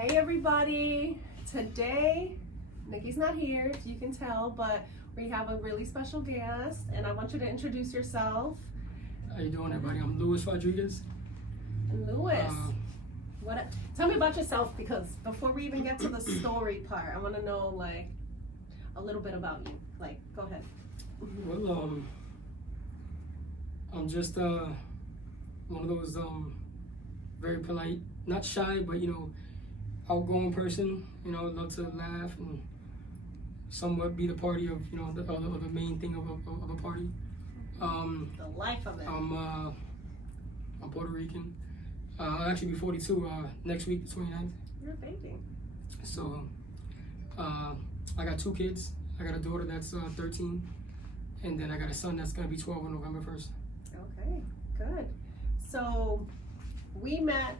Hey everybody! Today, Nikki's not here, as you can tell, but we have a really special guest, and I want you to introduce yourself. How you doing, everybody? I'm Luis Rodriguez. Louis, tell me about yourself, because before we even get to the story part, I want to know like a little bit about you. Like, go ahead. Well, I'm just one of those very polite, not shy, but outgoing person. Love to laugh and somewhat be the party of the main thing of a party. The life of it. I'm Puerto Rican. I'll actually be 42 next week, the 29th. You're a baby. So I got 2 kids. I got a daughter that's 13, and then I got a son that's gonna be 12 on November 1st. Okay, good. So we met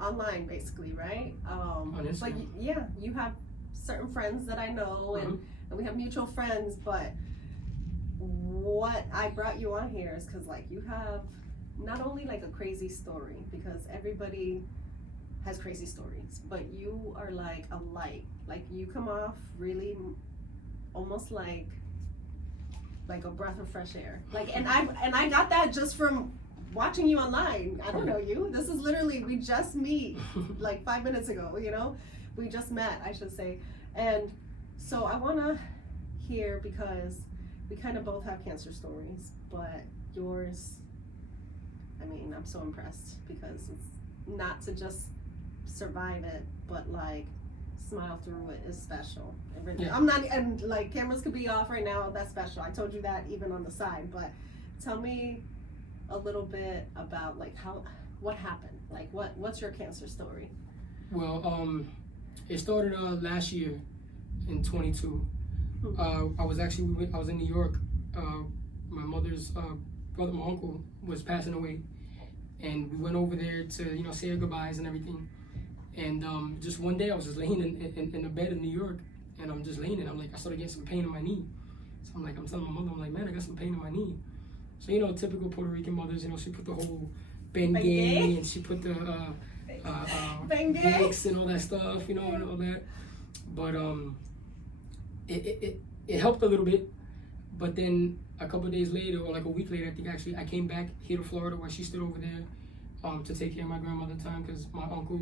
online, basically, right? On Instagram. Like, yeah, you have certain friends that I know, and we have mutual friends. But what I brought you on here is because, like, you have not only like a crazy story, because everybody has crazy stories, but you are like a light. Like, you come off really almost like a breath of fresh air. Like, and I got that just from watching you online. I don't know you. This is literally, we just meet like 5 minutes ago, we just met, I should say. And so I want to hear, because we kind of both have cancer stories, but yours, I mean, I'm so impressed, because it's not to just survive it, but like smile through it is special. It really, Yeah. I'm not, and like cameras could be off right now, that's special. I told you that even on the side, but tell me a little bit about like what happened, like what's your cancer story? Well, it started last year in 22. I was in New York. My mother's brother, my uncle, was passing away, and we went over there to say our goodbyes and everything. And just one day I was just laying in the bed in New York, and I'm just laying, and I started getting some pain in my knee. So I'm telling my mother, I'm like, man, I got some pain in my knee. So typical Puerto Rican mothers, she put the whole Bengay, and she put the Vicks and all that stuff, and all that. But it helped a little bit. But then a couple of days later, or like a week later, I think actually, I came back here to Florida, where she stood over there to take care of my grandmother at the time, because my uncle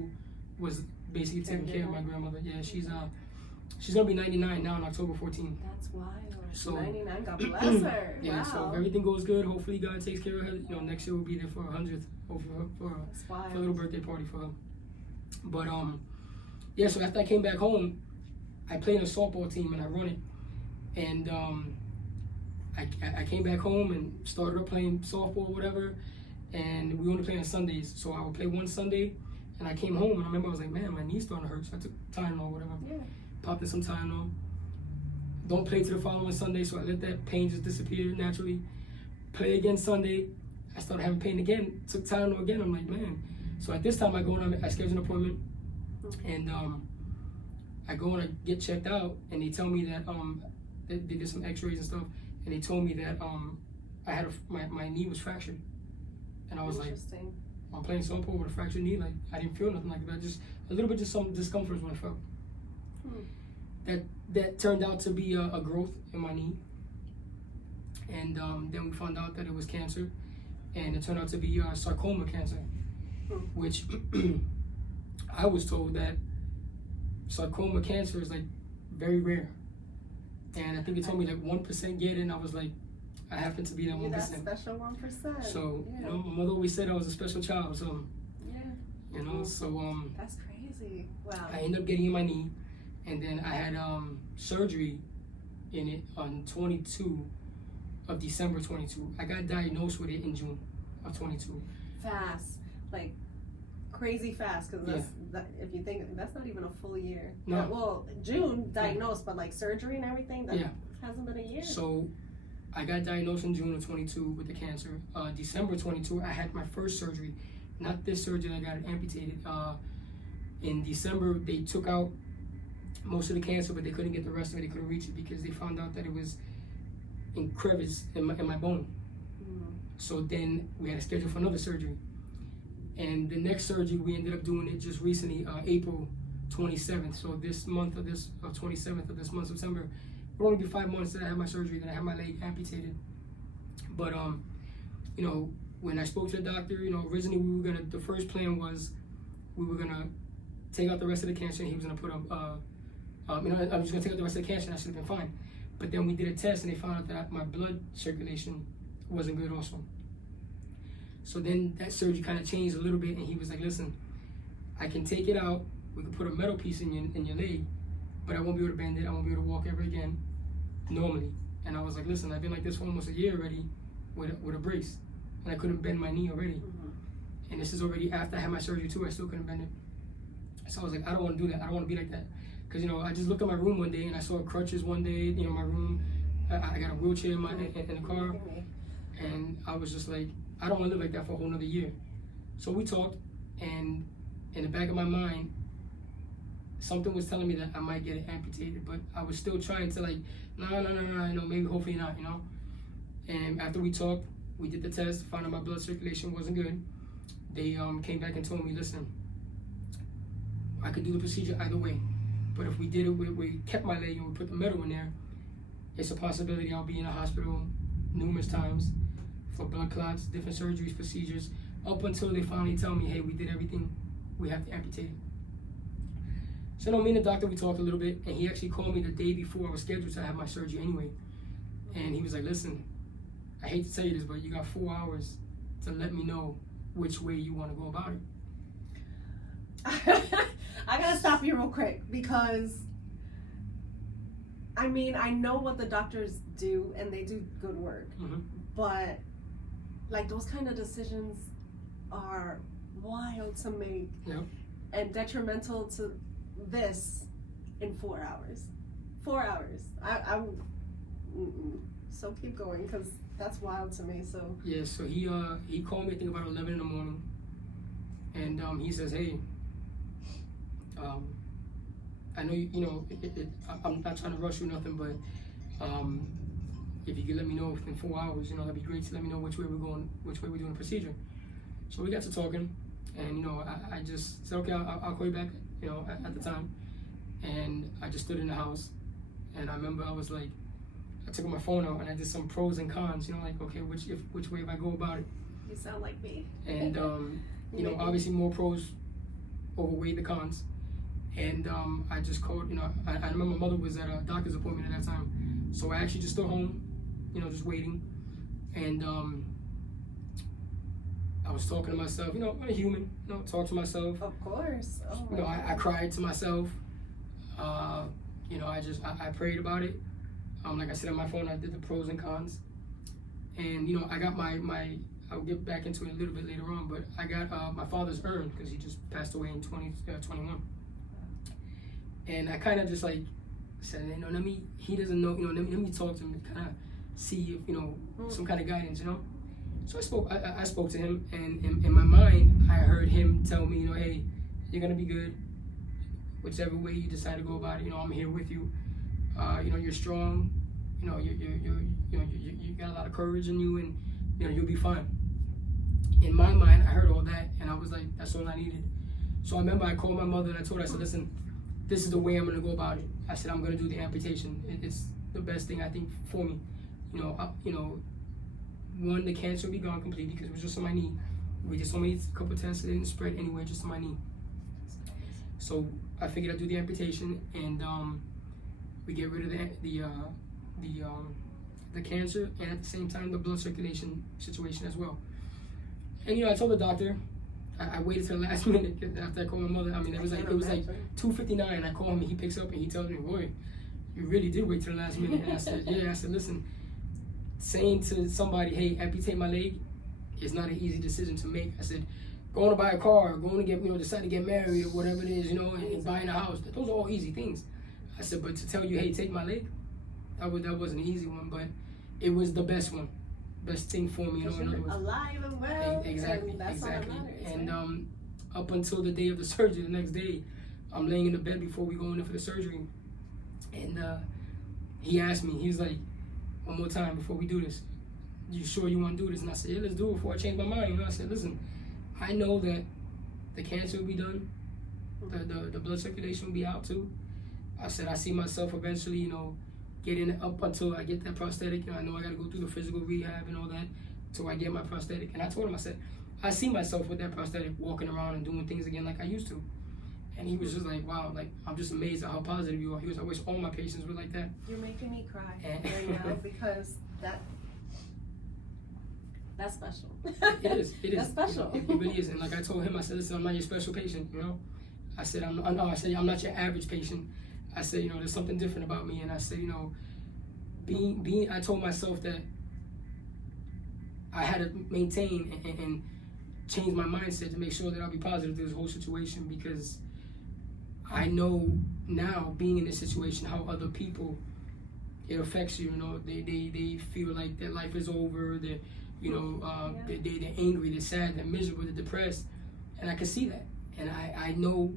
was basically taking care of my grandmother. Yeah, she's gonna be 99 now on October 14th. That's wild. So 99, God bless her. Yeah, wow. So if everything goes good, hopefully God takes care of her. Next year we'll be there for 100th, for a little birthday party for her. But yeah. So after I came back home, I played in a softball team and I run it. And I came back home and started up playing softball, whatever. And we only play on Sundays, so I would play one Sunday. And I came home and I remember I was like, man, my knee's starting to hurt. So I took Tylenol, whatever. Yeah. Popped in some Tylenol. Don't play to the following Sunday, so I let that pain just disappear naturally. Play again Sunday. I started having pain again. Took Tylenol again. I'm like, man. So at this time, I schedule an appointment, and I go and I get checked out, and they tell me that they did some X-rays and stuff, and they told me that I had my knee was fractured, and I was like, I'm playing softball with a fractured knee. Like, I didn't feel nothing like that. Just a little bit, just some discomfort is what I felt. That turned out to be a growth in my knee, and then we found out that it was cancer, and it turned out to be sarcoma cancer, which I was told that sarcoma cancer is like very rare, and I think they told me like 1% get it, and I was like, I happen to be that 1%. You're that special 1%. So my mother always said I was a special child. So so that's crazy. Wow. I ended up getting in my knee. And then I had surgery in it on 22 of December 22. I got diagnosed with it in June of 22. Fast, like crazy fast, because if you think, that's not even a full year. No. Well, June diagnosed, but like surgery and everything, that hasn't been a year. So I got diagnosed in June of 22 with the cancer. December 22, I had my first surgery. Not this surgery, I got it amputated. In December, they took out most of the cancer, but they couldn't get the rest of it. They couldn't reach it because they found out that it was in crevice in my bone. So then we had to schedule for another surgery. And the next surgery, we ended up doing it just recently, April 27th. So this month of 27th of this month, September, it will only be 5 months that I have my surgery, that I have my leg amputated. But you know, when I spoke to the doctor, you know, originally the first plan was we were gonna take out the rest of the cancer, and he was gonna put you know, I was gonna take out the rest of the cancer, and I should have been fine. But then we did a test, and they found out that my blood circulation wasn't good also. So then that surgery kind of changed a little bit, and he was like, listen, I can take it out, we can put a metal piece in your leg, but I won't be able to bend it, I won't be able to walk ever again, normally. And I was like, listen, I've been like this for almost a year already with a brace, and I couldn't bend my knee already. And this is already after I had my surgery too, I still couldn't bend it. So I was like, I don't want to do that, I don't want to be like that. Because, you know, I just looked at my room one day, and I saw crutches one day, you know, my room, I got a wheelchair in the car, and I was just like, I don't want to live like that for a whole nother year. So we talked, and in the back of my mind, something was telling me that I might get it amputated, but I was still trying to like, no, you know, maybe hopefully not, you know. And after we talked, we did the test, found out my blood circulation wasn't good. They came back and told me, listen, I could do the procedure either way, but if we did it, we kept my leg and we put the metal in there, it's a possibility I'll be in a hospital numerous times for blood clots, different surgeries, procedures, up until they finally tell me, hey, we did everything, we have to amputate it. So, me and the doctor, we talked a little bit, and he actually called me the day before I was scheduled to have my surgery anyway. And he was like, listen, I hate to tell you this, but you got 4 hours to let me know which way you want to go about it. I gotta stop you real quick, because I mean, I know what the doctors do, and they do good work, but like those kind of decisions are wild to make, and detrimental to this in 4 hours. 4 hours. So keep going, because that's wild to me. So yeah, so he called me I think about 11 in the morning, and he says, hey, I know you know I'm not trying to rush you or nothing, but if you could let me know within 4 hours, you know, that'd be great to let me know which way we're going, which way we're doing the procedure. So we got to talking, and you know, I just said, okay, I'll call you back, you know, at the time. And I just stood in the house, and I remember I was like, I took my phone out and I did some pros and cons, you know, like, okay, which way if I go about it. You sound like me. And you know, obviously more pros overweigh the cons. And I just called, you know, I remember my mother was at a doctor's appointment at that time, so I actually just stood home, you know, just waiting. And I was talking to myself, you know, I'm a human, you know, talk to myself. Of course. Oh, you know, I cried to myself. You know, I prayed about it. Like I said on my phone, I did the pros and cons. And, you know, I got I'll get back into it a little bit later on, but I got my father's urn, because he just passed away in 2021. And I kind of just like said, you know, he doesn't know, you know, let me talk to him and kind of see if, you know, some kind of guidance, you know. So I spoke to him, and in my mind, I heard him tell me, you know, hey, you're gonna be good. Whichever way you decide to go about it, you know, I'm here with you. You know, you're strong. You know, you got a lot of courage in you, and you know, you'll be fine. In my mind, I heard all that, and I was like, that's all I needed. So I remember I called my mother and I told her, I said, listen, this is the way I'm gonna go about it. I said, I'm gonna do the amputation. It's the best thing I think for me. You know, one, the cancer will be gone completely because it was just on my knee. We just only a couple tests, it didn't spread anywhere, just on my knee. So I figured I'd do the amputation, and we get rid of the cancer, and at the same time the blood circulation situation as well. And you know, I told the doctor, I waited till the last minute after I called my mother. I mean, it was like 2:59. I call him, and he picks up and he tells me, boy, you really did wait till the last minute. And I said, yeah. I said, listen, saying to somebody, hey, amputate my leg, is not an easy decision to make. I said, going to buy a car, going to get, you know, decide to get married or whatever it is, you know, and buying a house, those are all easy things. I said, but to tell you, hey, take my leg, that wasn't an easy one, but it was the best one. Best thing for me, you know. In other words, alive and well. Exactly. And that's all that matters, and right? Up until the day of the surgery, the next day, I'm laying in the bed before we go in for the surgery, and he asked me, he's like, one more time before we do this, you sure you want to do this? And I said, yeah, let's do it before I change my mind. You know, I said, listen, I know that the cancer will be done, The blood circulation will be out too. I said I see myself eventually, you know, getting up until I get that prosthetic. You know, I know I got to go through the physical rehab and all that till I get my prosthetic. And I told him, I said, I see myself with that prosthetic walking around and doing things again like I used to. And he was just like, wow, like, I'm just amazed at how positive you are. He was, I wish all my patients were like that. You're making me cry right now because that's special. It is. That's special. It really is. And like I told him, I said, listen, I'm not your special patient, you know. I said, I'm not your average patient. I said, you know, there's something different about me. And I said, you know, I told myself that I had to maintain and change my mindset to make sure that I'll be positive through this whole situation, because I know now, being in this situation, how other people, it affects you. You know, they feel like their life is over. They're, you know, they're angry, they're sad, they're miserable, they're depressed, and I could see that. And I know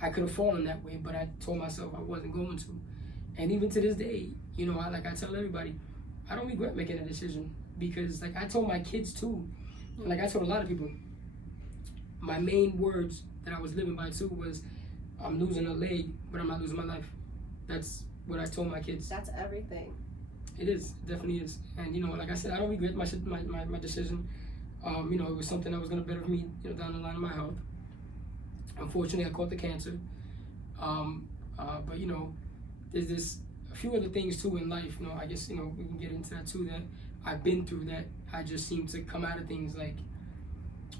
I could have fallen that way, but I told myself I wasn't going to. And even to this day, you know, I tell everybody, I don't regret making that decision, because like I told my kids too, and like I told a lot of people, my main words that I was living by too was, I'm losing a leg, but I'm not losing my life. That's what I told my kids. That's everything. It is, it definitely is. And you know, like I said, I don't regret my decision. You know, it was something that was gonna better me, you know, down the line of my health. Unfortunately, I caught the cancer. But you know, there's a few other things too in life. You know, I guess, you know, we can get into that too. That I've been through, that I just seem to come out of things like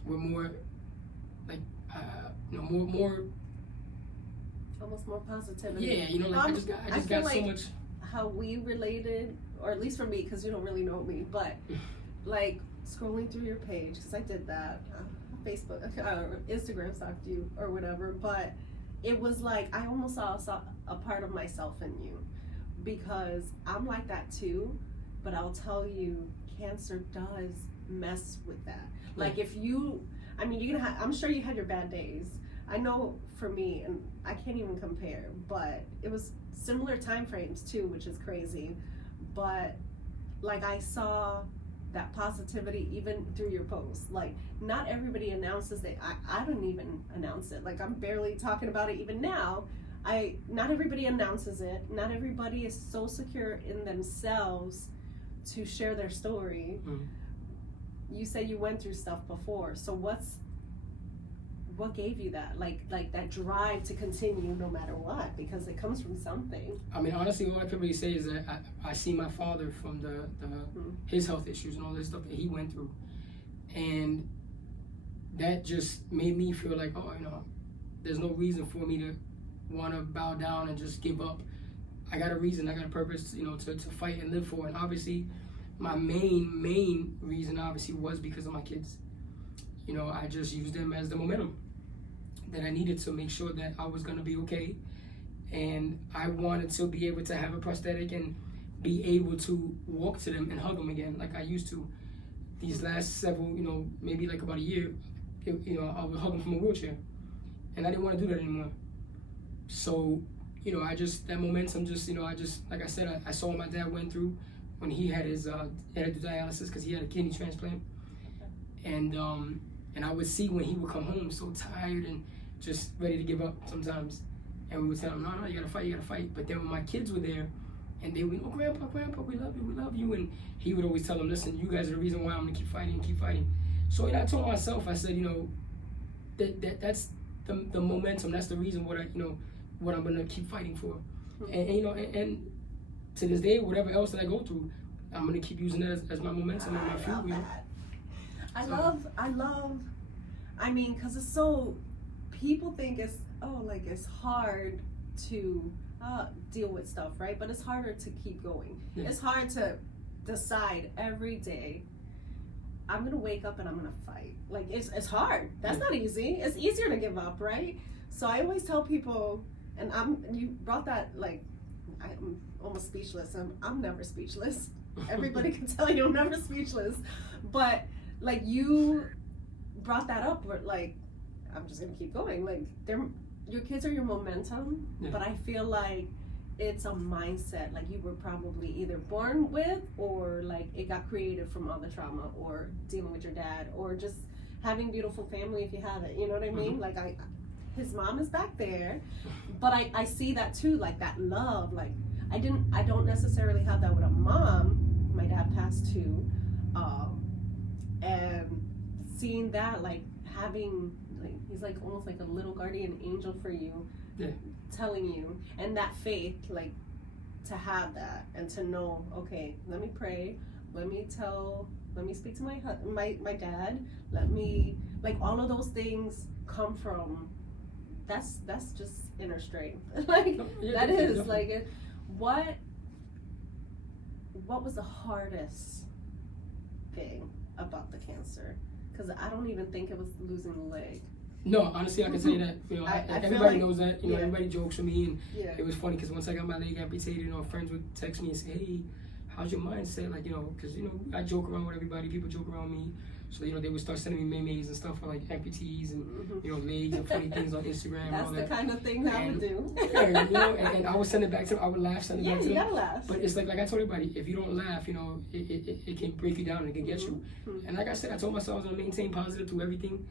we're more, like, you know, more. Almost more positivity. Yeah, you know, like I just got like so much. How we related, or at least for me, because you don't really know me, but like scrolling through your page, because I did that, Facebook, Instagram stalked you or whatever, but it was like I almost saw a part of myself in you, because I'm like that too, but I'll tell you, cancer does mess with that. Like if you, I mean, you're gonna I'm sure you had your bad days. I know for me, and I can't even compare, but it was similar time frames too, which is crazy. But like I saw that positivity even through your posts. Like not everybody announces that. I don't even announce it. Like I'm barely talking about it even now. Not everybody announces it. Not everybody is so secure in themselves to share their story. You say you went through stuff before, so what gave you that, like that drive to continue no matter what, because it comes from something? I mean, honestly, all I can really say is that I see my father from his health issues and all this stuff that he went through, and that just made me feel like, oh, you know, there's no reason for me to want to bow down and just give up. I got a reason, I got a purpose, you know, to fight and live for. And obviously my main reason obviously was because of my kids. You know, I just used them as the momentum that I needed to make sure that I was going to be okay. And I wanted to be able to have a prosthetic and be able to walk to them and hug them again like I used to. These last several, you know, maybe like about a year, you know, I would hug them from a wheelchair. And I didn't want to do that anymore. So, you know, that momentum just, you know, like I said, I saw what my dad went through when he had his, he had to do dialysis because he had a kidney transplant. And I would see when he would come home so tired and just ready to give up sometimes. And we would tell him, no, you gotta fight. But then when my kids were there, and they would, oh, Grandpa, we love you. And he would always tell them, listen, you guys are the reason why I'm gonna keep fighting. So, you know, I told myself, I said, you know, that's the momentum, that's the reason what I'm gonna keep fighting for. And you know, and to this day, whatever else that I go through, I'm gonna keep using that as my momentum and my fuel. I love, I mean, because it's so, people think it's hard to deal with stuff, right? But it's harder to keep going. Yeah. It's hard to decide every day, I'm gonna wake up and I'm gonna fight. Like, it's hard. That's not easy. It's easier to give up, right? So I always tell people, and you brought that, like, I'm almost speechless. I'm never speechless. Everybody can tell you I'm never speechless. But like, you brought that up where, like, I'm just gonna keep going. Like, your kids are your momentum, but I feel like it's a mindset, like you were probably either born with, or like it got created from all the trauma, or dealing with your dad, or just having a beautiful family if you have it, you know what I mean? Like his mom is back there, but I see that too, like that love. Like I don't necessarily have that with a mom. My dad passed too, and seeing that, like having, like he's like almost like a little guardian angel for you, Yeah. telling you, and that faith, like to have that and to know, okay, let me pray, let me speak to my dad, let me, like all of those things come from, that's just inner strength. Like Yeah, that is definitely. like what was the hardest thing about the cancer? Because I don't even think it was losing a leg. No, honestly, I can say that. You know, I feel everybody like- knows that. You know, yeah. everybody jokes with me, and Yeah. it was funny because once I got my leg amputated, you know, friends would text me and say, "Hey, how's your mindset?" Like, you know, because you know, I joke around with everybody. People joke around me, so you know, they would start sending me memes and stuff for like amputees and you know, legs and funny things on Instagram and That's all the that. kind of thing that I would do. Yeah, you know, and I would send it back to them. I would laugh, send it Yeah, back to you them. gotta laugh. But it's like I told everybody, if you don't laugh, you know, it can break you down and it can get you. Mhm. And like I said, I told myself I was gonna maintain positive through everything.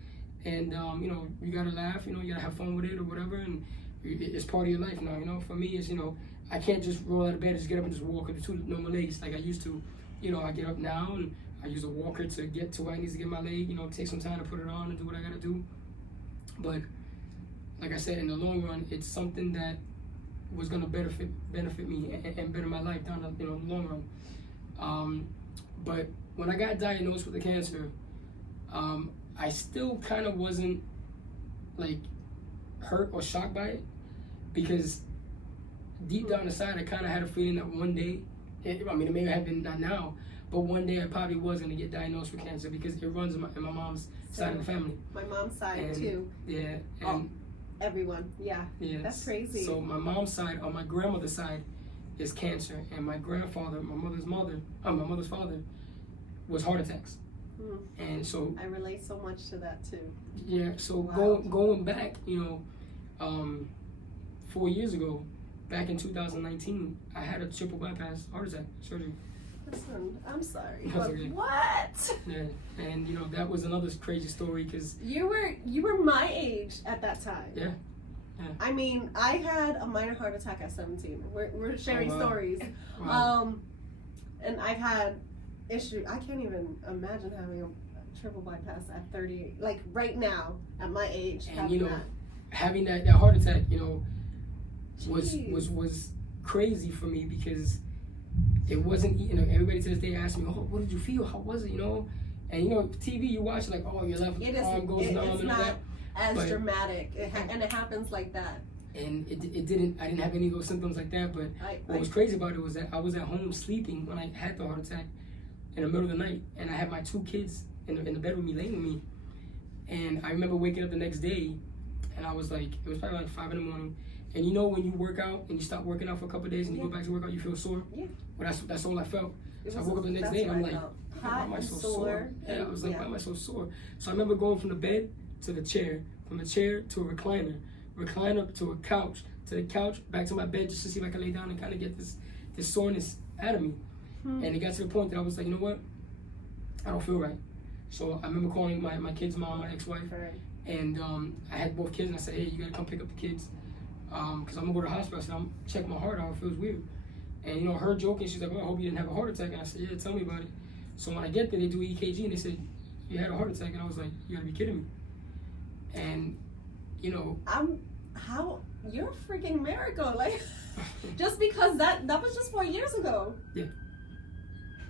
And you know, you gotta laugh, you know, you gotta have fun with it or whatever, and it's part of your life now. You know, for me, it's, you know, I can't just roll out of bed and just get up and just walk with the two normal legs like I used to. You know, I get up now and I use a walker to get to where I need to get my leg. You know, take some time to put it on and do what I gotta do. But like I said, in the long run, it's something that was gonna benefit me and better my life down the, you know, the long run. But when I got diagnosed with the cancer, I still kind of wasn't like hurt or shocked by it, because deep down inside I kind of had a feeling that one day, I mean, it may have been not now, but one day I probably was going to get diagnosed with cancer, because it runs in my mom's side of the family. My mom's side And- too. Yeah, Oh, and everyone. Yeah. yeah, That's crazy. So my mom's side, on my grandmother's side, is cancer, and my grandfather, my mother's father, was heart attacks. Mm. And so I relate so much to that too. yeah, so Wow. going back, you know, 4 years ago, back in 2019, I had a triple bypass heart attack surgery. Listen, I'm sorry, That's but okay. what? Yeah, and you know, that was another crazy story, because You were my age at that time. Yeah. I mean, I had a minor heart attack at 17. We're sharing Oh, wow. stories. wow. And I've had issue. I can't even imagine having a triple bypass at 38. Like right now, at my age, And, having you know, that. having that heart attack, you know, Jeez. was crazy for me, because it wasn't, you know, everybody to this day asks me, oh, what did you feel? How was it? You know, and you know, TV you watch, like, oh, your left It is. arm goes numb It's and all not that. as But- dramatic, and it happens like that. And it didn't, I didn't have any of those symptoms like that. But what was crazy about it was that I was at home sleeping when I had the heart attack in the middle of the night, and I had my two kids in the bed with me, laying with me. And I remember waking up the next day, and I was like, it was probably like 5 a.m. And you know, when you work out and you stop working out for a couple of days and you go back to work out, you feel sore. Yeah. Well, that's all I felt. It So I was- woke up the next that's day and I'm what I like, felt. why Hot am I and so sore. sore? Yeah, I was like, Yeah. why am I so sore? So I remember going from the bed to the chair, from the chair to a recliner to a couch, to the couch, back to my bed, just to see if I could lay down and kind of get this soreness out of me. Hmm. And it got to the point that I was like, you know what? I don't feel right. So I remember calling my kid's mom, my ex-wife, Right. and I had both kids, and I said, hey, you gotta come pick up the kids, because I'm gonna go to the hospital. I said, I'm checking my heart out, it feels weird. And you know, her joking, she's like, oh, I hope you didn't have a heart attack. And I said, yeah, tell me about it. So when I get there, they do EKG, and they said, you had a heart attack. And I was like, you gotta be kidding me. And, you know, You're a freaking miracle. Like, just because that was just 4 years ago. Yeah.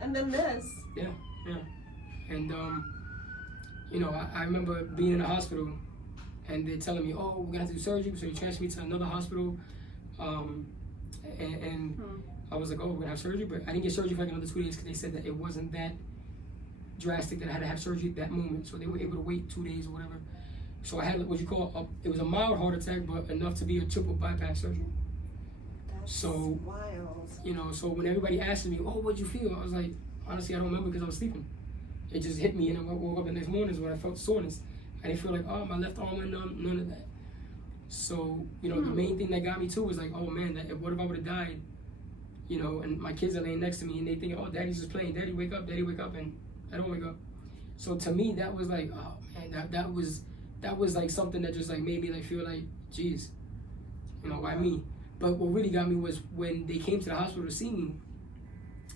And then this. and, you know, I remember being in the hospital, and they're telling me, oh, we're gonna have to do surgery, so you transfer me to another hospital. And I was like, oh, we're gonna have surgery, but I didn't get surgery for like another 2 days, because they said that it wasn't that drastic that I had to have surgery at that moment. So they were able to wait 2 days or whatever. So I had what you call it was a mild heart attack, but enough to be a triple bypass surgery. That's So- wild. You know, so when everybody asked me, oh, what'd you feel? I was like, honestly, I don't remember, because I was sleeping. It just hit me, and I woke up the next morning when I felt soreness. I didn't feel like, oh, my left arm went numb, none of that. So, you know, the main thing that got me too was like, oh man, what if I would have died? You know, and my kids are laying next to me, and they think, oh, daddy's just playing, daddy wake up, and I don't wake up. So to me, that was like, oh man, that was that was like something that just like made me like feel like, geez, you know, why me? But what really got me was when they came to the hospital to see me.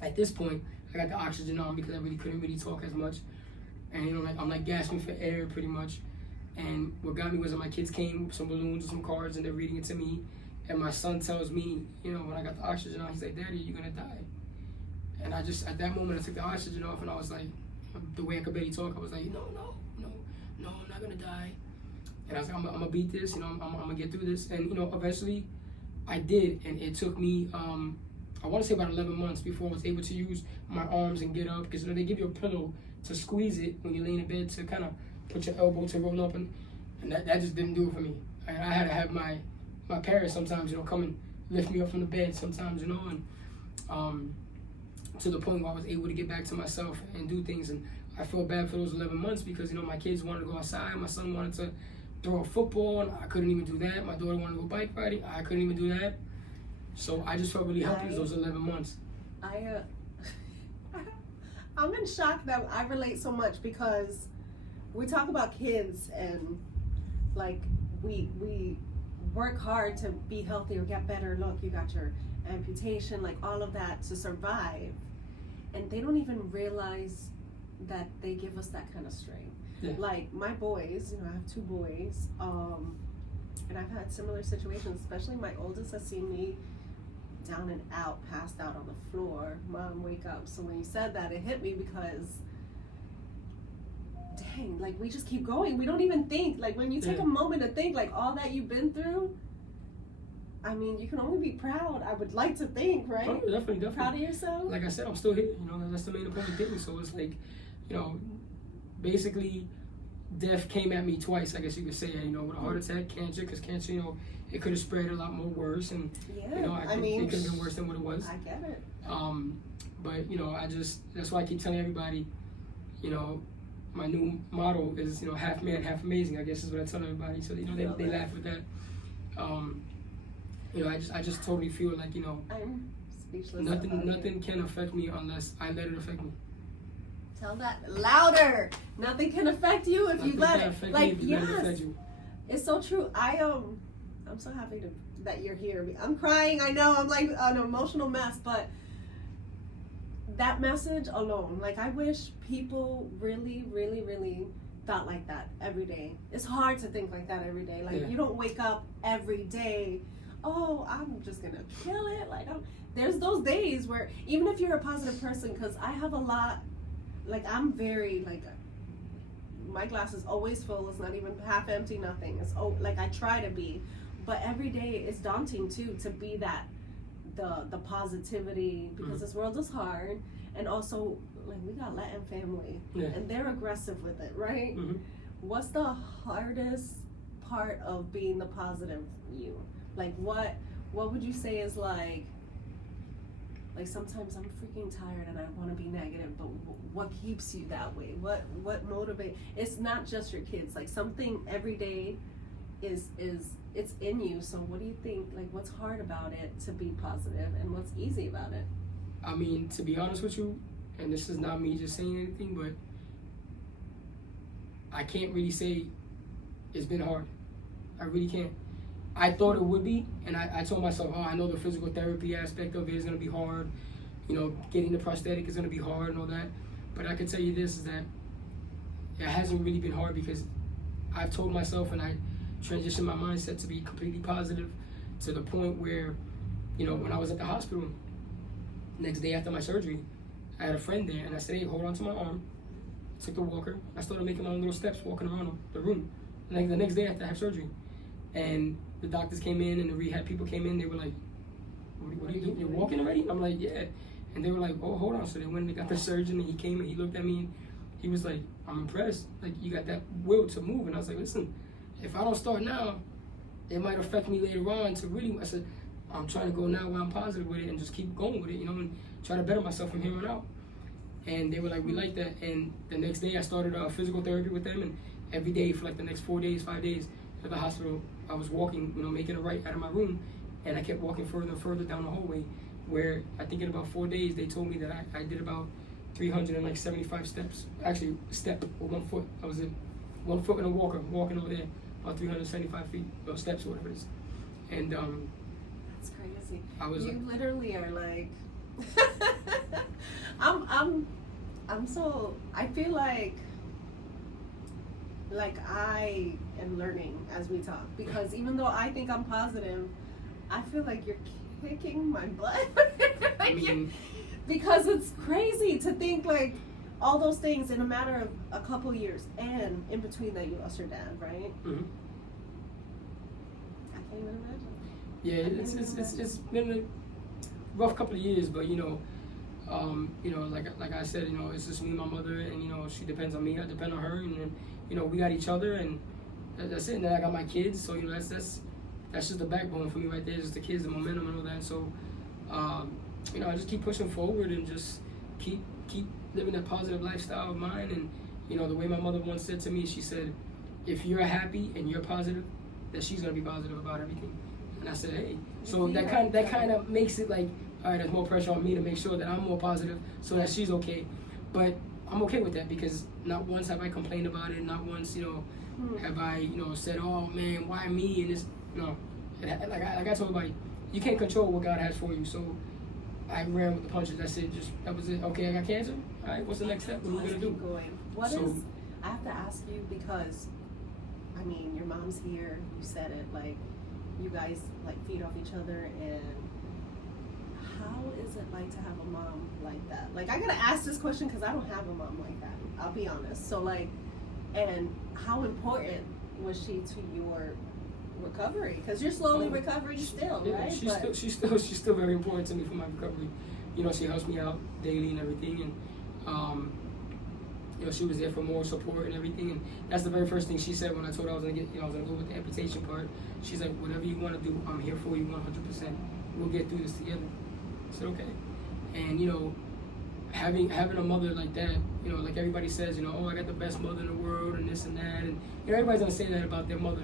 At this point, I got the oxygen on because I really couldn't really talk as much, and you know, like I'm like gasping for air pretty much. And what got me was that my kids came with some balloons and some cards, and they're reading it to me. And my son tells me, you know, when I got the oxygen on, he's like, "Daddy, you're gonna die." And I just, at that moment, I took the oxygen off, and I was like, the way I could barely talk, I was like, no, I'm not gonna die. And I was like, I'm gonna beat this, you know, I'm gonna get through this. And, you know, eventually I did. And it took me, I wanna say about 11 months before I was able to use my arms and get up. Because, you know, they give you a pillow to squeeze it when you lay in bed to kind of put your elbow to roll up. And that just didn't do it for me. I had to have my parents sometimes, you know, come and lift me up from the bed sometimes, you know. And to the point where I was able to get back to myself and do things. And I felt bad for those 11 months because, you know, my kids wanted to go outside. My son wanted to throw a football, and I couldn't even do that. My daughter wanted to go bike riding. I couldn't even do that. So I just felt really helpless those 11 months. I'm in shock that I relate so much because we talk about kids and like we work hard to be healthy or get better. Look, you got your amputation, like all of that to survive. And they don't even realize that they give us that kind of strength. Yeah. Like my boys, you know, I have 2 boys, and I've had similar situations, especially my oldest has seen me down and out, passed out on the floor. Mom, wake up. So when you said that, it hit me because, dang, like we just keep going. We don't even think, like when you take a moment to think, like all that you've been through, I mean, you can only be proud. I would like to think, right? Oh, definitely. Proud of yourself? Like I said, I'm still here. You know, that's the main important thing. So it's like, you know, basically, death came at me twice, I guess you could say. You know, with a heart attack, cancer, because cancer, you know, it could have spread a lot more worse, and you know, it could have been worse than what it was. I get it. But you know, that's why I keep telling everybody, you know, my new motto is, you know, half man, half amazing. I guess is what I tell everybody. So you know, they laugh with that. You know, I just totally feel like, you know, I'm speechless. Nothing can affect me unless I let it affect me. Tell that louder. Nothing can affect you if you let it. Like, yes, it's so true. I'm so happy that you're here. I'm crying. I know I'm like an emotional mess, but that message alone, like I wish people really, really, really thought like that every day. It's hard to think like that every day. Like you don't wake up every day, oh, I'm just gonna kill it. Like there's those days where even if you're a positive person, because I have a lot, like I'm very like, my glass is always full. It's not even half empty, nothing. It's like I try to be, but every day is daunting too, to be that the positivity, because this world is hard. And also, like, we got Latin family and they're aggressive with it, right? What's the hardest part of being the positive you? Like what would you say is like sometimes I'm freaking tired and I want to be negative, but what keeps you that way? What motivates? It's not just your kids. Like something every day is it's in you. So what do you think? Like what's hard about it to be positive, and what's easy about it? I mean, to be honest with you, and this is not me just saying anything, but I can't really say it's been hard. I really can't. I thought it would be, and I told myself, oh, I know the physical therapy aspect of it is going to be hard. You know, getting the prosthetic is going to be hard and all that. But I can tell you this, is that it hasn't really been hard, because I've told myself, and I transitioned my mindset to be completely positive, to the point where, you know, when I was at the hospital, next day after my surgery, I had a friend there, and I said, hey, hold on to my arm. I took the walker. I started making my own little steps walking around the room. And the next day after I had surgery. And the doctors came in and the rehab people came in. They were like, what are you doing? You're walking already? I'm like, yeah. And they were like, oh, hold on. So they went and they got the surgeon, and he came and he looked at me and he was like, I'm impressed. Like, you got that will to move. And I was like, listen, if I don't start now, it might affect me later on to really, I said, I'm trying to go now while I'm positive with it and just keep going with it, you know, and try to better myself from here on out. And they were like, we like that. And the next day I started physical therapy with them, and every day for like the next 4 days, 5 days at the hospital, I was walking, you know, making a right out of my room, and I kept walking further and further down the hallway, where I think in about 4 days they told me that I did about 375 steps. Actually, a step with one foot, that was it. 1 foot in a walker, walking over there, about 375 feet, or steps, or whatever it is. And That's crazy. I was You like, literally are like, I'm so, I feel like I am learning as we talk, because even though I think I'm positive, I feel like you're kicking my butt. I mean, because it's crazy to think like all those things in a matter of a couple years, and in between that you lost your dad, right? mhm. I can't even imagine. Yeah, it's been a rough couple of years, but you know, like I said, you know, it's just me and my mother, and you know, she depends on me, I depend on her, and then, you know, we got each other, and that's it. And then I got my kids, so you know, that's just the backbone for me right there, just the kids, the momentum and all that. So, you know, I just keep pushing forward and just keep living that positive lifestyle of mine. And you know, the way my mother once said to me, she said, if you're happy and you're positive, then she's gonna be positive about everything. And I said, hey, so that kind of makes it like, all right, there's more pressure on me to make sure that I'm more positive so that she's okay. But I'm okay with that, because not once have I complained about it. Not once, you know, have I, you know, said, oh man, why me? And this, no. Like I told everybody, you can't control what God has for you. So I ran with the punches. I said, that was it. Okay, I got cancer. All right, what's the next step? What are we gonna do? I have to ask you, because, I mean, your mom's here. You said it. Like, you guys like feed off each other, and how is it like to have a mom like that? Like, I gotta ask this question because I don't have a mom like that. I'll be honest. So like, and how important was she to your recovery? Because you're slowly recovering still, yeah, right? She's still very important to me for my recovery. You know, she helps me out daily and everything, and you know, she was there for more support and everything. And that's the very first thing she said when I told her I was gonna I was gonna go with the amputation part. She's like, whatever you want to do, I'm here for you 100%. We'll get through this together. I said, okay. And you know, having a mother like that, you know, like everybody says, you know, oh, I got the best mother in the world and this and that, and you know, everybody's gonna say that about their mother.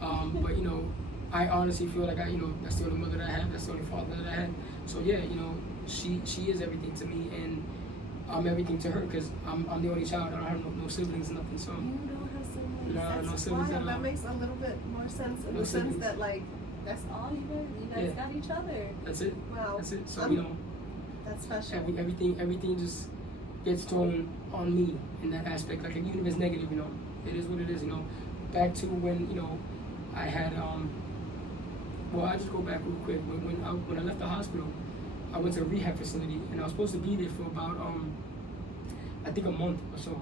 But you know, I honestly feel like that's the only mother that I have, that's the only father that I had. So yeah, you know, she is everything to me, and I'm everything to her, because I'm the only child. I don't have no siblings, nothing. So you don't have siblings. No, That's siblings wild. at all. That makes a little bit more sense in No the sense siblings. that like that's all you guys Yeah. got each other. that's it. Wow. That's it. So you know, That's special. everything just gets thrown on me in that aspect. Like, even if it's negative, you know, it is what it is. You know, back to when, you know, I had well, I just go back real quick. When I left the hospital, I went to a rehab facility, and I was supposed to be there for about I think a month or so.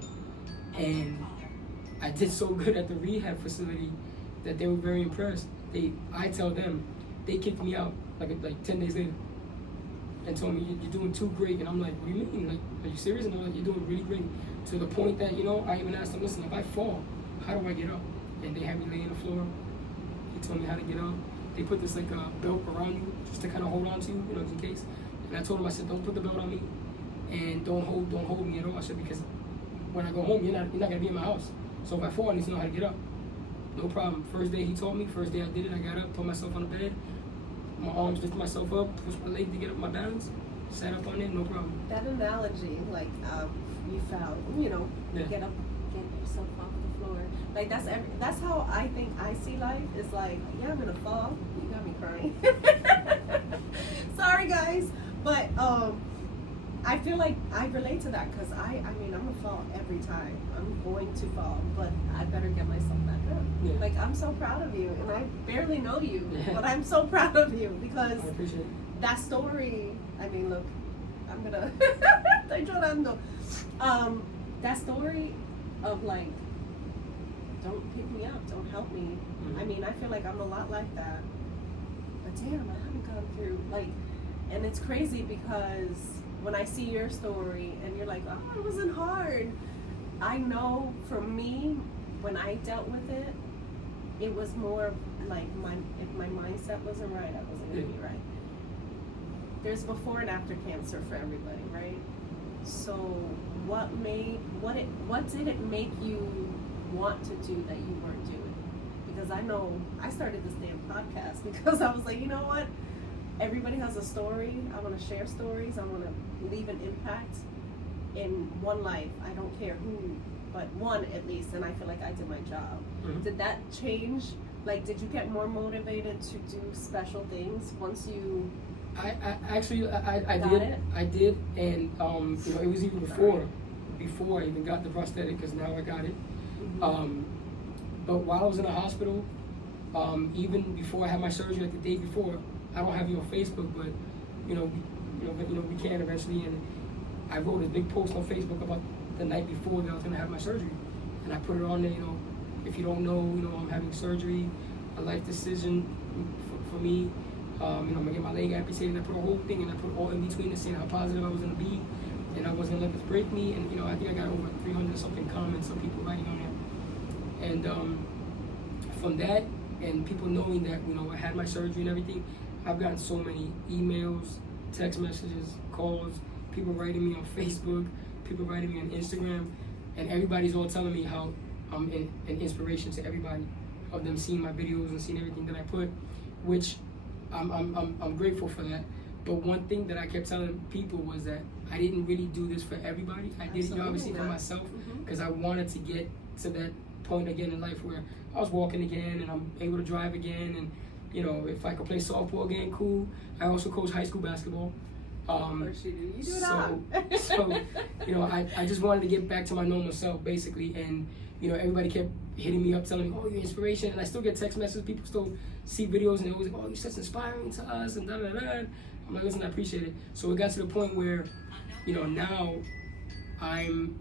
And I did so good at the rehab facility that they were very impressed. I tell them, they kicked me out like 10 days later and told me, you're doing too great. And I'm like, what do you mean? Like, are you serious? And they're like, you're doing really great. To the point that, you know, I even asked them, listen, if I fall, how do I get up? And they had me lay on the floor. They told me how to get up. They put this like belt around you just to kind of hold on to you, you know, just in case. And I told them, I said, don't put the belt on me, and don't hold me at all. I said, because when I go home, you're not gonna be in my house. So if I fall, I need to know how to get up. No problem. First day he taught me. First day I did it. I got up, put myself on the bed. My arms lifted myself up, pushed my leg to get up my balance, sat up on it, no problem. That analogy, like you fell, you know, Yeah. get up, get yourself off the floor. Like that's how I think I see life. Is like, yeah, I'm gonna fall. You got me crying. Sorry guys, but I feel like I relate to that, because I mean, I'm gonna fall every time. I'm going to fall, but I better get myself back up. Yeah. Like, I'm so proud of you, and I barely know you, Yeah. but I'm so proud of you, because I appreciate it. that story, I mean, look, I'm gonna, estoy llorando. That story of like, don't pick me up, don't help me. I mean, I feel like I'm a lot like that. But damn, I haven't gone through, like, and it's crazy because when I see your story and you're like, oh, it wasn't hard. I know for me, when I dealt with it, it was more like if my mindset wasn't right, I wasn't gonna be right. There's before and after cancer for everybody, right? So what did it make you want to do that you weren't doing? Because I know I started this damn podcast because I was like, you know what? Everybody has a story. I want to share stories. I want to leave an impact in one life. I don't care who but one at least, and I feel like I did my job. Mhm. Did that change? Like, did you get more motivated to do special things once you I actually I got did it? I did, and you know, it was even before I even got the prosthetic, because now I got it. But while I was in the hospital, even before I had my surgery, like the day before, I don't have you on Facebook, but we can eventually. And I wrote a big post on Facebook about the night before that I was gonna have my surgery, and I put it on there. If you don't know, I'm having surgery, a life decision for me. I'm gonna get my leg amputated. I put a whole thing, and I put all in between to saying how positive I was gonna be, and I wasn't gonna let this break me. And I think I got over 300 something comments of people writing on there. And from that, and people knowing that I had my surgery and everything, I've gotten so many emails, text messages, calls, people writing me on Facebook, people writing me on Instagram, and everybody's all telling me how I'm an inspiration to everybody, of them seeing my videos and seeing everything that I put, which I'm grateful for that. But one thing that I kept telling people was that I didn't really do this for everybody. I did it obviously for myself, because I wanted to get to that point again in life where I was walking again and I'm able to drive again, and if I could play softball again, cool. I also coach high school basketball. You do it so I just wanted to get back to my normal self, basically. And everybody kept hitting me up telling me, oh, you're inspiration. And I still get text messages, people still see videos and they're always like, oh, you're such inspiring to us, and da da da. I'm like, listen, I appreciate it. So it got to the point where now I'm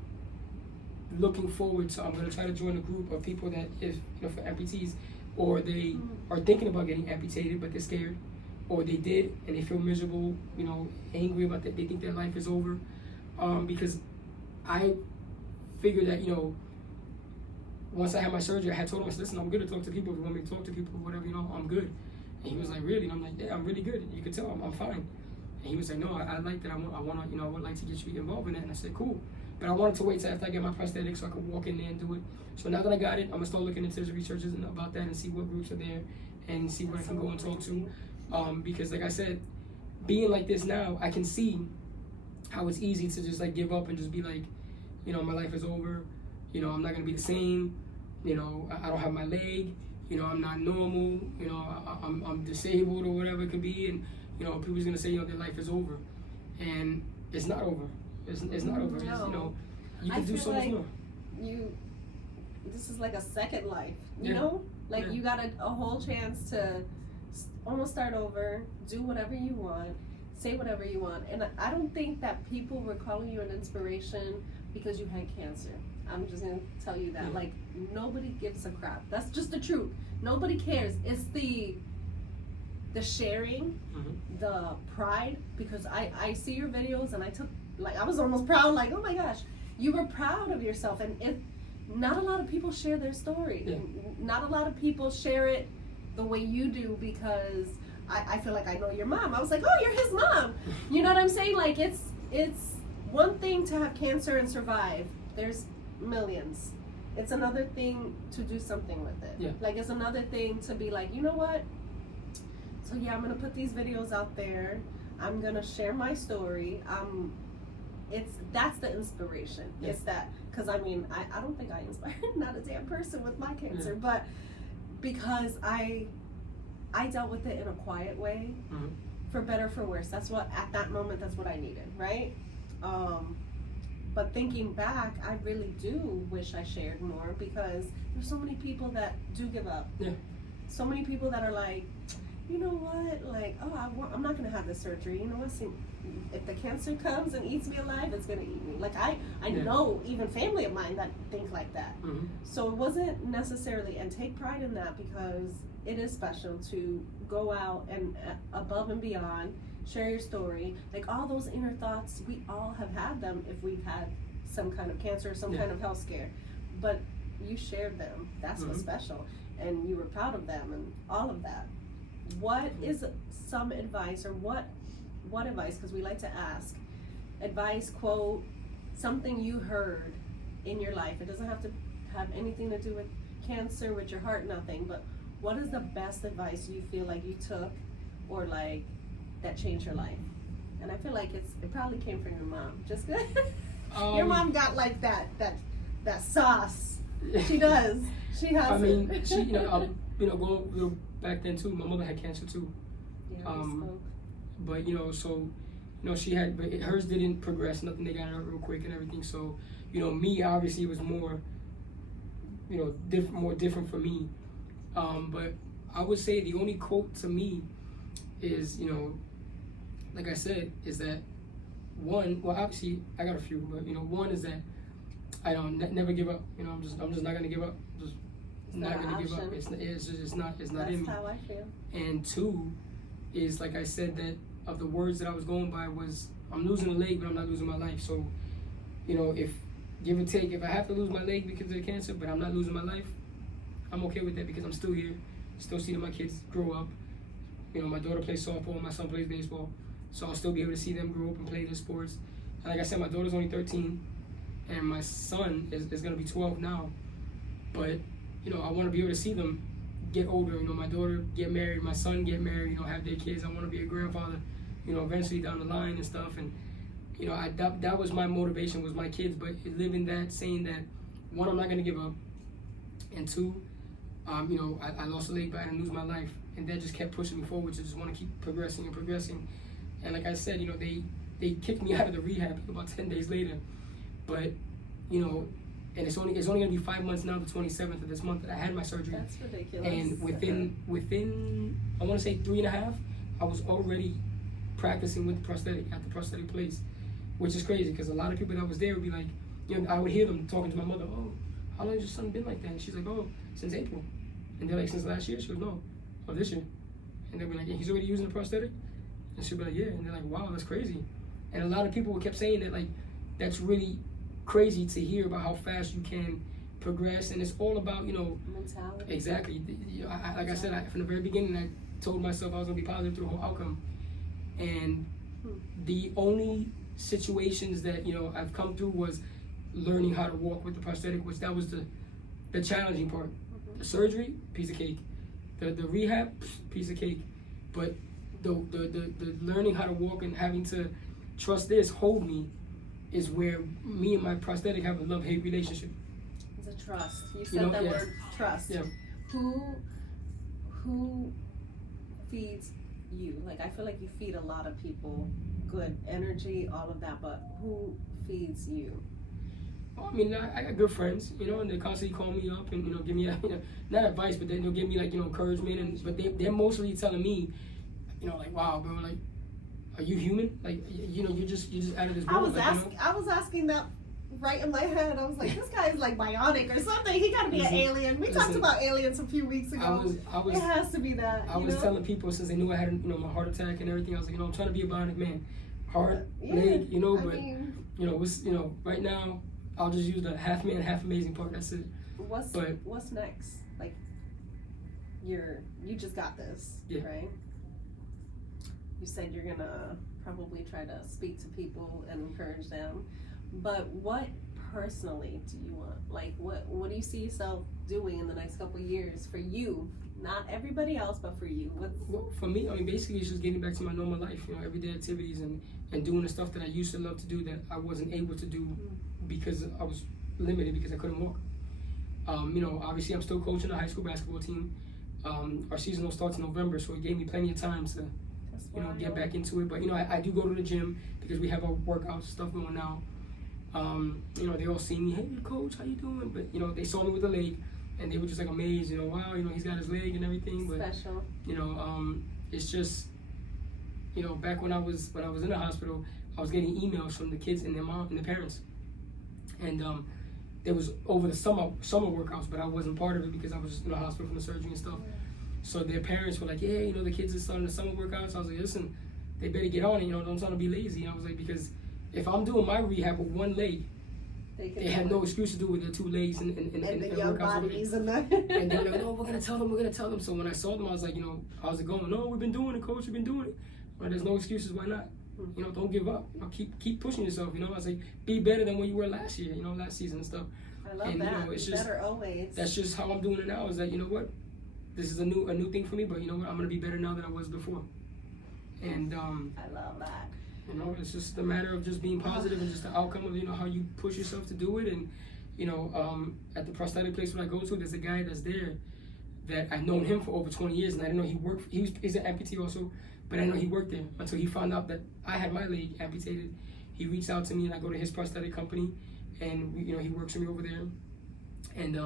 looking forward to, I'm going to try to join a group of people that, if for amputees, or they are thinking about getting amputated but they're scared, or they did and they feel miserable, angry about that, they think their life is over, because I figured that once I had my surgery, I had told him, I said, listen, I'm good to talk to people. If you want me to talk to people, whatever, I'm good. And he was like, really? And I'm like, yeah, I'm really good. You could tell I'm fine. And he was like, no, I like that. I would like to get you involved in that. And I said, cool. But I wanted to wait till after I get my prosthetic so I could walk in there and do it. So now that I got it, I'm gonna start looking into the researches and about that and see what groups are there and see what I can go and talk to. Because like I said, being like this now, I can see how it's easy to just like give up and just be like, my life is over. I'm not gonna be the same. I don't have my leg. I'm not normal. I'm disabled or whatever it could be. And people's gonna say, their life is over, and it's not over. It's not over. No. You can do so much more. This is like a second life. Yeah. You got a whole chance to almost start over, do whatever you want, say whatever you want. And I don't think that people were calling you an inspiration because you had cancer. I'm just gonna tell you that. Yeah. Nobody gives a crap. That's just the truth. Nobody cares. It's the sharing, the pride, because I see your videos and I was almost proud, like, oh my gosh, you were proud of yourself. And not a lot of people share their story. Yeah. Not a lot of people share it the way you do, because I feel like I know your mom. I was like, oh, you're his mom. You know what I'm saying? Like, it's one thing to have cancer and survive. There's millions. It's another thing to do something with it. Yeah. Like, it's another thing to be like, you know what? So yeah, I'm gonna put these videos out there. I'm gonna share my story. That's the inspiration. Yeah. It's that, because I don't think I inspired not a damn person with my cancer, but because I dealt with it in a quiet way, for better, for worse. That's what, at that moment, that's what I needed, right? But thinking back, I really do wish I shared more, because there's so many people that do give up. Yeah. So many people that are like, you know what, like, oh, I'm not gonna have this surgery. You know what? See, if the cancer comes and eats me alive, it's gonna eat me. Like, I know even family of mine that think like that. So it wasn't necessarily, and take pride in that, because it is special to go out and above and beyond, share your story. Like, all those inner thoughts, we all have had them if we've had some kind of cancer, some kind of health scare. But you shared them. That's what's special. And you were proud of them and all of that. What is some advice, or what advice, because we like to ask, advice, quote, something you heard in your life. It doesn't have to have anything to do with cancer, with your heart, nothing, but what is the best advice you feel like you took, or like that changed your life? And I feel like it probably came from your mom. Just good. Your mom got like that that sauce. She does. She has I mean, it. she, going back then too. My mother had cancer too. Yeah, we spoke. But so she had, but hers didn't progress. Nothing. They got it out real quick and everything. So me obviously was more, more different for me. But I would say the only quote to me is, like I said, is that one. Well, obviously I got a few, but one is that I don't never give up. I'm just not gonna give up. Just not gonna give up. It's not That's in me. how I feel. And two is, like I said, that of the words that I was going by was, I'm losing a leg, but I'm not losing my life. So, if give or take, if I have to lose my leg because of the cancer, but I'm not losing my life, I'm okay with that because I'm still here, still seeing my kids grow up. My daughter plays softball, my son plays baseball, so I'll still be able to see them grow up and play their sports. And like I said, my daughter's only 13, and my son is going to be 12 now. But I want to be able to see them get older. My daughter get married, my son get married. Have their kids. I want to be a grandfather. Eventually down the line and stuff. And that was my motivation, was my kids. But living that, saying that, one, I'm not going to give up, and two, I lost a leg, but I didn't lose my life, and that just kept pushing me forward to just want to keep progressing and progressing. And like I said, they kicked me out of the rehab about 10 days later, but and it's only going to be 5 months now, the 27th of this month, that I had my surgery. That's ridiculous. And within I want to say 3.5, I was already practicing with the prosthetic at the prosthetic place, which is crazy because a lot of people that was there would be like, I would hear them talking to my mother, oh, how long has your son been like that? And she's like, oh, since April. And they're like, since last year? She goes, no, oh, this year. And they'll be like, yeah, he's already using the prosthetic? And she'll be like, yeah. And they're like, wow, that's crazy. And a lot of people kept saying that, like, that's really crazy to hear about how fast you can progress. And it's all about, mentality. Exactly. Like I said, from the very beginning, I told myself I was going to be positive through the whole outcome. And the only situations that, I've come through was learning how to walk with the prosthetic, which that was the challenging part. The surgery, piece of cake. The rehab, piece of cake. But the learning how to walk and having to trust this, hold me, is where me and my prosthetic have a love-hate relationship. It's a trust. You said that word, trust. Yeah. Who feeds you? Like, I feel like you feed a lot of people good energy, all of that, but who feeds you? I mean, I got good friends, and they constantly call me up and, give me, not advice, but they'll give me, like, encouragement. But they're mostly telling me, like, wow, bro, like, are you human? Like, you're just out of this world. I was asking that right in my head. I was like, this guy's like bionic or something. He got to be an alien. We talked about aliens a few weeks ago. It has to be that. I was telling people since they knew I had, my heart attack and everything. I was like, I'm trying to be a bionic man, heart, leg, but right now I'll just use the half man, half amazing part. That's it. What's next? Like, you just got this, right? You said you're gonna probably try to speak to people and encourage them, but what personally do you want? Like, what do you see yourself doing in the next couple of years for you? Not everybody else, but for you. Well, for me, I mean, basically it's just getting back to my normal life, everyday activities and doing the stuff that I used to love to do that I wasn't able to do because I was limited because I couldn't walk. Obviously I'm still coaching a high school basketball team. Our season starts in November, so it gave me plenty of time to get back into it. But I do go to the gym because we have our workout stuff going now. They all see me, hey coach, how you doing? But they saw me with the leg and they were just like amazed, wow, he's got his leg and everything. But special. It's just back when I was in the hospital, I was getting emails from the kids and their mom and their parents. And there was over the summer workouts, but I wasn't part of it because I was in the hospital from the surgery and stuff. So their parents were like, yeah, the kids are starting the summer workouts. I was like, listen, they better get on it, don't try to be lazy. I was like, because if I'm doing my rehab with one leg, they have no excuse to do it with their two legs and the young bodies and and they're like, no, we're gonna tell them. So when I saw them, I was like, how's it going? No, we've been doing it, coach, we've been doing it. Well, there's no excuses, why not? Don't give up. Keep pushing yourself. I was like, be better than when you were last year. Last season and stuff. I love that. It's just better always. That's just how I'm doing it now. Is that what, this is a new thing for me. But I'm gonna be better now than I was before. And I love that. It's just a matter of just being positive and just the outcome of how you push yourself to do it. And at the prosthetic place where I go to, there's a guy that's there that I've known him for over 20 years, and I didn't know he worked. He's an amputee also, but I didn't know he worked there until he found out that I had my leg amputated. He reached out to me, and I go to his prosthetic company, and he works for me over there, and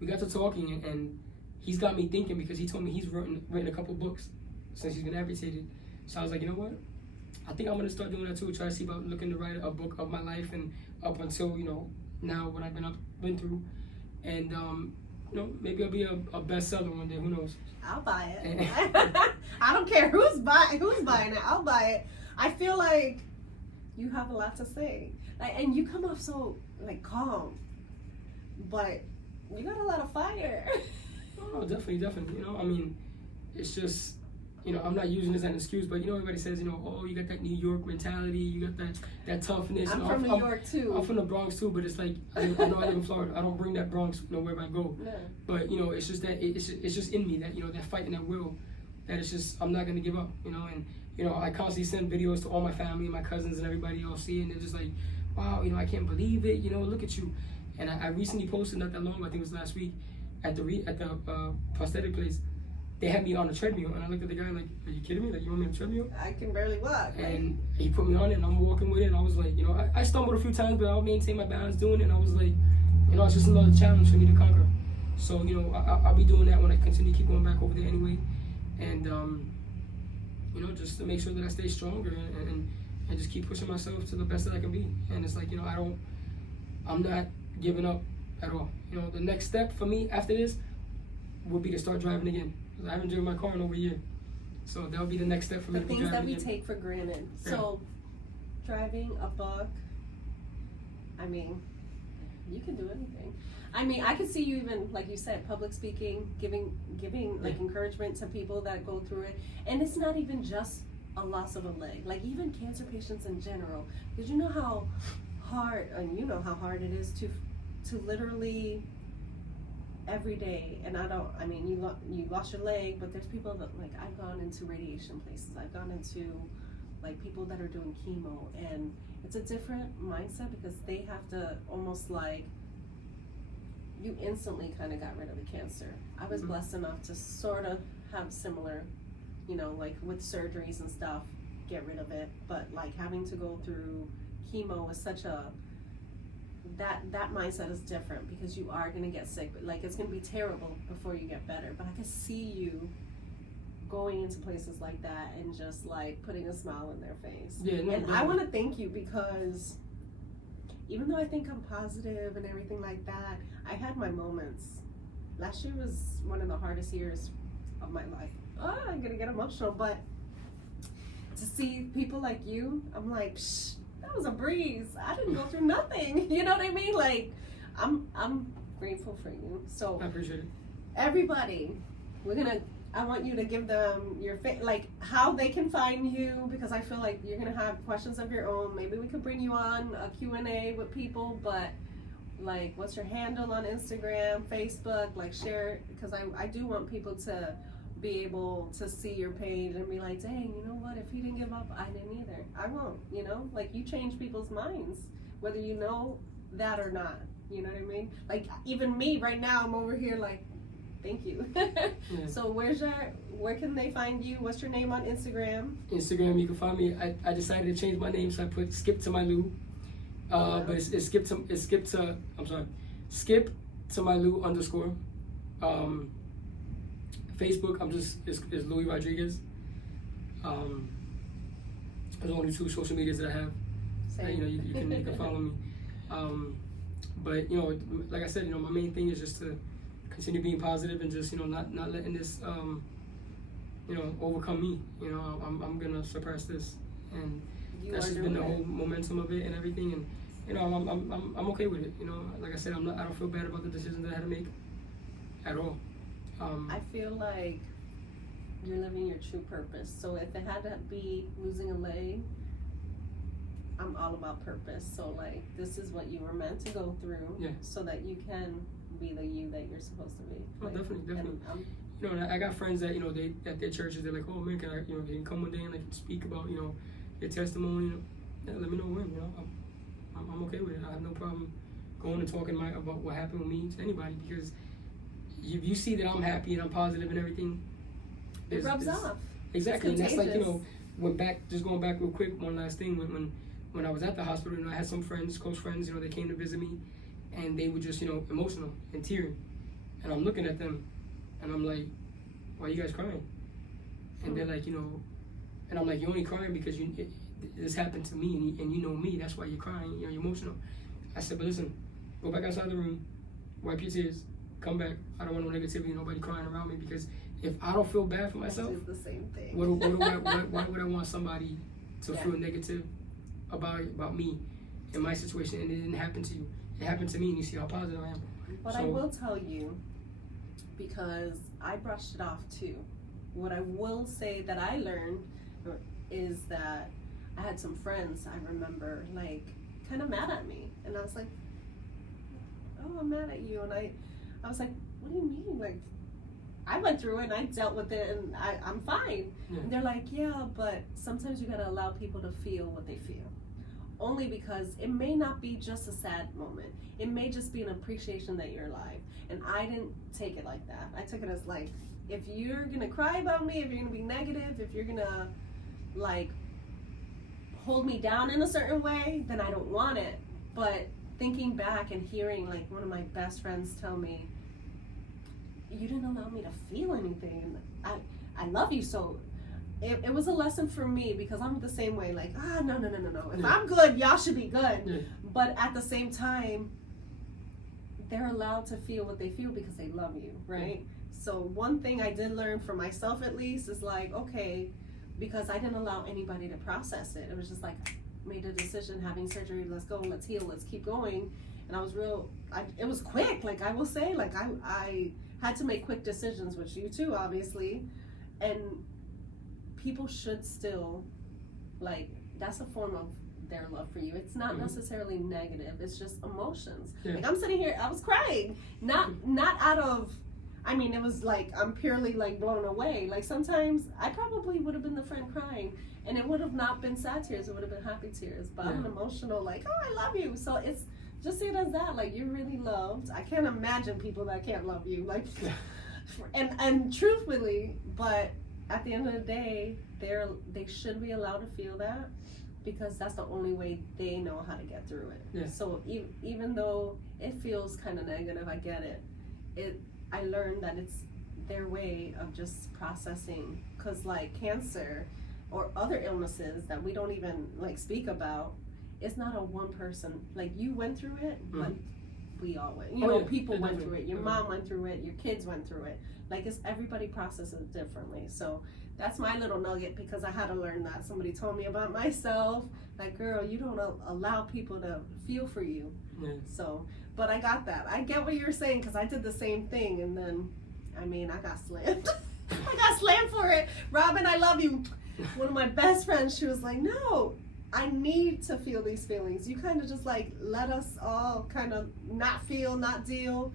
we got to talking, and he's got me thinking because he told me he's written a couple books since he's been amputated. So I was like, you know what? I think I'm gonna start doing that too. Try to see about looking to write a book of my life and up until now what I've been through, and maybe I'll be a bestseller one day. Who knows? I'll buy it. I don't care who's buying it. I'll buy it. I feel like you have a lot to say, and you come off so calm, but you got a lot of fire. Oh, definitely. I mean, it's just. I'm not using this as an excuse, but everybody says, oh, you got that New York mentality, you got that toughness. I'm from New York too. I'm from the Bronx too, but it's like I know I live in Florida. I don't bring that Bronx wherever I go. Yeah. But it's just that it's just in me that that fight and that will, that it's just I'm not gonna give up. And I constantly send videos to all my family, my cousins, and everybody else see it, and they're just like, wow, I can't believe it. Look at you. And I recently posted not that long, I think it was last week, at the prosthetic place. They had me on a treadmill, and I looked at the guy like, are you kidding me? Like, you want me on a treadmill? I can barely walk. And he put me on it, and I'm walking with it, and I was like, I stumbled a few times, but I'll maintain my balance doing it, and I was like, it's just another challenge for me to conquer. So, I'll be doing that when I continue to keep going back over there anyway. And, just to make sure that I stay stronger and just keep pushing myself to the best that I can be. And it's like, I'm not giving up at all. The next step for me after this would be to start driving again. I haven't driven my car in over a year. So that'll be the next step for me to be driving The things that we again. take for granted. Yeah. So, driving, a book, I mean, you can do anything. I mean, I could see you even, like you said, public speaking, giving encouragement to people that go through it. And it's not even just a loss of a leg. Like, even cancer patients in general. Because you know how hard it is to literally every day, and you lost your leg, but there's people that, I've gone into radiation places, I've gone into people that are doing chemo, and it's a different mindset because they have to almost you instantly kind of got rid of the cancer. I was blessed enough to sort of have similar, with surgeries and stuff, get rid of it, but having to go through chemo is such a that mindset is different because you are going to get sick, but it's going to be terrible before you get better. But I can see you going into places like that and just putting a smile on their face. Yeah, no, and I want to thank you because even though I think I'm positive and everything like that, I had my moments. Last year was one of the hardest years of my life. Oh, I'm going to get emotional, but to see people like you, I'm like, psh, that was a breeze. I didn't go through nothing. You know what I mean? I'm grateful for you. So I appreciate it. Everybody, I want you to give them your how they can find you, because I feel like you're gonna have questions of your own. Maybe we could bring you on a Q&A with people, but what's your handle on Instagram, Facebook? Share, because I do want people to be able to see your page and be like, dang, you know what, if he didn't give up, I didn't either. I won't, you change people's minds, whether you know that or not, you know what I mean? Even me right now, I'm over here thank you. Yeah. So where can they find you? What's your name on Instagram? Instagram, you can find me, I decided to change my name, so I put Skip to My Lou, but it's Skip to My Lou _. Facebook, I'm just is Louis Rodriguez. There's only 2 social medias that I have. Same. You can follow me. But like I said, my main thing is just to continue being positive and just not letting this overcome me. I'm gonna surpass this, and that's just been the whole momentum of it and everything. And I'm okay with it. Like I said, I don't feel bad about the decisions that I had to make at all. I feel like you're living your true purpose. So if it had to be losing a leg, I'm all about purpose. So this is what you were meant to go through, so that you can be the you that you're supposed to be. Oh, definitely. And I got friends that they at their churches, they're like, oh man, can you come one day and speak about your testimony? Yeah, let me know when. I'm okay with it. I have no problem going and talking about what happened with me to anybody, because if you see that I'm happy and I'm positive and everything, it rubs off. Exactly, and that's like, you know, just going back real quick, one last thing, when I was at the hospital, you know, I had some friends, close friends, you know, they came to visit me, and they were just, you know, emotional and tearing, and I'm looking at them, and I'm like, why are you guys crying? And they're like, you know, and I'm like, you're only crying because this happened to me, and you know me, that's why you're crying, you know, you're emotional. I said, but listen, go back outside the room, wipe your tears, come back. I don't want no negativity, nobody crying around me, because if I don't feel bad for myself, the same thing. why would I want somebody to feel negative about me in my situation? And it didn't happen to you. It happened to me, and you see how positive I am. But I will tell you, because I brushed it off too, what I will say that I learned is that I had some friends, I remember, like, kind of mad at me. And I was like, oh, I'm mad at you. And I was like, what do you mean? Like, I went through it and I dealt with it and I'm fine. Yeah. And they're like, yeah, but sometimes you gotta allow people to feel what they feel. Only because it may not be just a sad moment. It may just be an appreciation that you're alive. And I didn't take it like that. I took it as like, if you're gonna cry about me, if you're gonna be negative, if you're gonna like hold me down in a certain way, then I don't want it. But thinking back and hearing like one of my best friends tell me, you didn't allow me to feel anything. I love you, so it was a lesson for me, because I'm the same way, like, no. If I'm good, y'all should be good. Yeah. But at the same time, they're allowed to feel what they feel because they love you, right? Yeah. So one thing I did learn for myself, at least, is like, okay, because I didn't allow anybody to process it. It was just like, made a decision, having surgery, let's go, let's heal, let's keep going. And I was it was quick, like I will say, like I had to make quick decisions, which you too, obviously. And people should still, like, that's a form of their love for you. It's not necessarily negative, it's just emotions. Yeah. Like, I'm sitting here, I was crying, not out of, I mean, it was like, I'm purely like blown away. Like, sometimes I probably would have been the friend crying, and it would have not been sad tears, it would have been happy tears. But I'm an emotional, like, oh, I love you. So it's, just see it as that, like, you're really loved. I can't imagine people that can't love you, like, and truthfully, but at the end of the day, they should be allowed to feel that, because that's the only way they know how to get through it. Yeah. So even though it feels kind of negative, I get it. I learned that it's their way of just processing, because like cancer or other illnesses that we don't even like speak about, it's not a one person, like you went through it, but we all went. You know, people went through it. Your mom went through it. Your kids went through it. Like, it's everybody processes it differently. So that's my little nugget, because I had to learn that. Somebody told me about myself. Like, girl, you don't allow people to feel for you. Yeah. So, but I got that. I get what you're saying, because I did the same thing, and then, I mean, I got slammed. I got slammed for it. Robin, I love you. One of my best friends, she was like, no, I need to feel these feelings. You kind of just like let us all kind of not feel, not deal.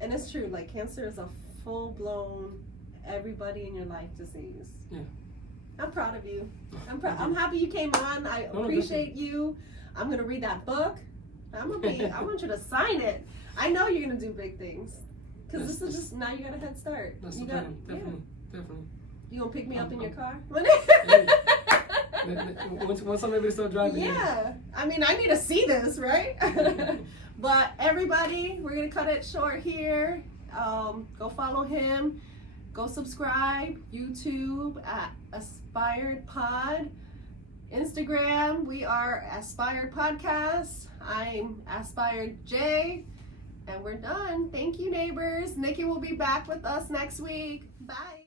And it's true, like cancer is a full-blown, everybody in your life disease. Yeah. I'm proud of you. I'm happy you came on. I appreciate you. I'm gonna read that book. I want you to sign it. I know you're gonna do big things. Because this is just, now you got a head start. That's the plan. Definitely. You gonna pick me up in your car? Once I'm able to start driving. Yeah. I mean, I need to see this, right? But everybody, we're going to cut it short here. Go follow him. Go subscribe. YouTube at Aspired Pod. Instagram, we are Aspired Podcast. I'm Aspired J. And we're done. Thank you, neighbors. Nikki will be back with us next week. Bye.